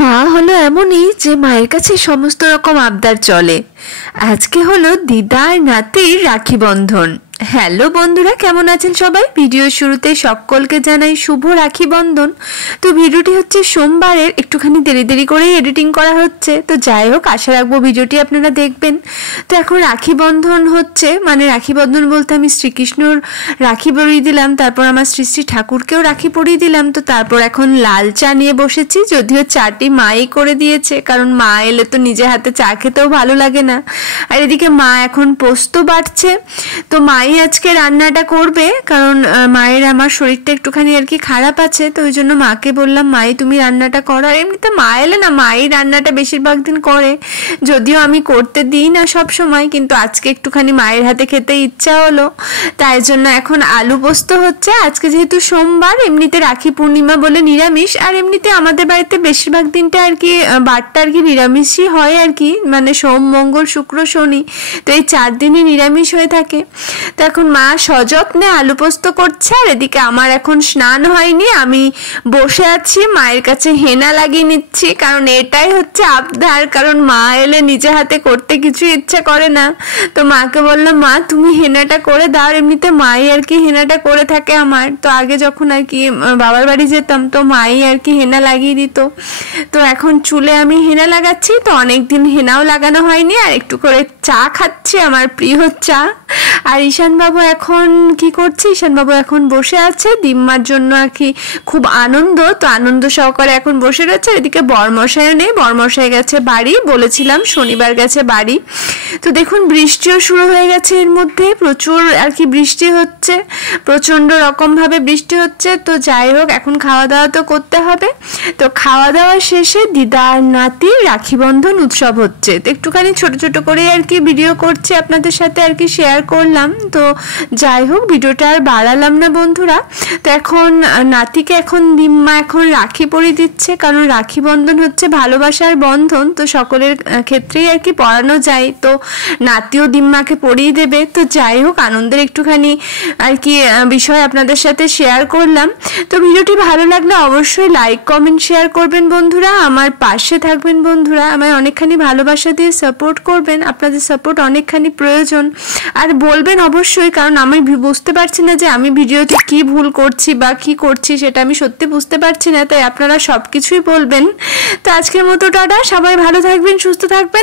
মা হলো এমনই যে মায়ের কাছে সমস্ত রকম আবদার চলে। আজকে হলো দিদা আর নাতির রাখি বন্ধন। হ্যালো বন্ধুরা, কেমন আছেন সবাই? ভিডিওর শুরুতে সকলকে জানাই শুভ রাখি বন্ধন। তো ভিডিওটি হচ্ছে সোমবারের, একটুখানি দেরি করেই এডিটিং করা হচ্ছে। তো যাই হোক, আশা রাখবো ভিডিওটি আপনারা দেখবেন। তো এখন রাখি বন্ধন হচ্ছে, মানে রাখি বন্ধন বলতে আমি শ্রীকৃষ্ণর রাখি পরিয়ে দিলাম, তারপর আমার শ্রী শ্রী ঠাকুরকেও রাখি পরিয়ে দিলাম। তো তারপর এখন লাল চা নিয়ে বসেছি, যদিও চাটি মাই করে দিয়েছে, কারণ মা এলে তো নিজে হাতে চা খেতেও ভালো লাগে না। আর এদিকে মা এখন পোস্ত বাটছে। তো মাই আজকে রান্নাটা করবে, কারণ মায়ের আমার শরীরটা একটুখানি আর কি খারাপ আছে। তো ওই জন্য মাকে বললাম, মাই তুমি রান্নাটা করো। আর এমনিতে মা এলে না, মাই রান্নাটা বেশিরভাগ দিন করে, যদিও আমি করতে দিই না সব সময়, কিন্তু আজকে একটুখানি মায়ের হাতে খেতে ইচ্ছা হলো, তাই জন্য এখন আলু পোস্ত হচ্ছে। আজকে যেহেতু সোমবার, এমনিতে রাখি পূর্ণিমা বলে নিরামিষ, আর এমনিতে আমাদের বাড়িতে বেশিরভাগ দিনটা আর কি বারটা আর কি নিরামিষই হয় আর কি, মানে সোম মঙ্গল শুক্র শনি, তো এই 4 দিনই নিরামিষ হয়ে থাকে। তো এখন মা সযত্নে আলু পোস্ত করছে। আর এদিকে আমার এখন স্নান হয়নি, আমি বসে আছি মায়ের কাছে হেনা লাগিয়ে নিচ্ছি, কারণ এটাই হচ্ছে আবদার, কারণ মা এলে নিজে হাতে করতে কিছু ইচ্ছা করে না। তো মাকে বললাম, মা তুমি হেনাটা করে দাও। এমনিতে মাই আর কি হেনাটা করে থাকে আমার। তো আগে যখন আর কি বাবার বাড়ি যেতাম, তো মাই আর কি হেনা লাগিয়ে দিত। তো এখন চুলে আমি হেনা লাগাচ্ছি, তো অনেকদিন হেনাও লাগানো হয়নি। আর একটু করে চা খাচ্ছি, আমার প্রিয় চা। আর ঈশানবাবু এখন কি করছে? ঈশানবাবু এখন বসে আছে দিম্মার জন্য আর কি খুব আনন্দ, তো আনন্দ সহকারে এখন বসে রয়েছে। এদিকে বরমশাইও নেই, বরমশাই গেছে বাড়ি, বলেছিলাম শনিবার গেছে বাড়ি। তো দেখুন বৃষ্টিও শুরু হয়ে গেছে, এর মধ্যে প্রচুর আর কি বৃষ্টি হচ্ছে, প্রচণ্ড রকমভাবে বৃষ্টি হচ্ছে। তো যাই হোক, এখন খাওয়া দাওয়া তো করতে হবে। তো খাওয়া দাওয়া শেষে দিদা আর নাতি রাখি বন্ধন উৎসব হচ্ছে। তো একটুখানি ছোট ছোট করে আর কি ভিডিও করছি, আপনাদের সাথে আর কি শেয়ার করলাম। তো যাই হোক, ভিডিওটা আর বাড়ালাম না বন্ধুরা। তো এখন নাতিকে এখন দিম্মা এখন রাখি পরিয়ে দিচ্ছে, কারণ রাখি বন্ধন হচ্ছে ভালোবাসার বন্ধন, তো সকলের ক্ষেত্রেই আর কি পরানো যায়। তো নাতিও দিম্মাকে পরিয়ে দেবে। তো যাই হোক, আনন্দের একটুখানি আর কি বিষয় আপনাদের সাথে শেয়ার করলাম। তো ভিডিওটি ভালো লাগলে অবশ্যই লাইক কমেন্ট শেয়ার করবেন বন্ধুরা, আমার পাশে থাকবেন বন্ধুরা, আমায় অনেকখানি ভালোবাসা দিয়ে সাপোর্ট করবেন, আপনাদের সাপোর্ট অনেকখানি প্রয়োজন। আর বলবেন অবশ্যই, কারণ আমি বুঝতে পারছি না যে আমি ভিডিওতে কি ভুল করছি বা কি করছি, সেটা আমি সত্যি বুঝতে পারছি না, তাই আপনারা সব কিছুই বলবেন। তো আজকের মতো টাটা, সবাই ভালো থাকবেন, সুস্থ থাকবেন।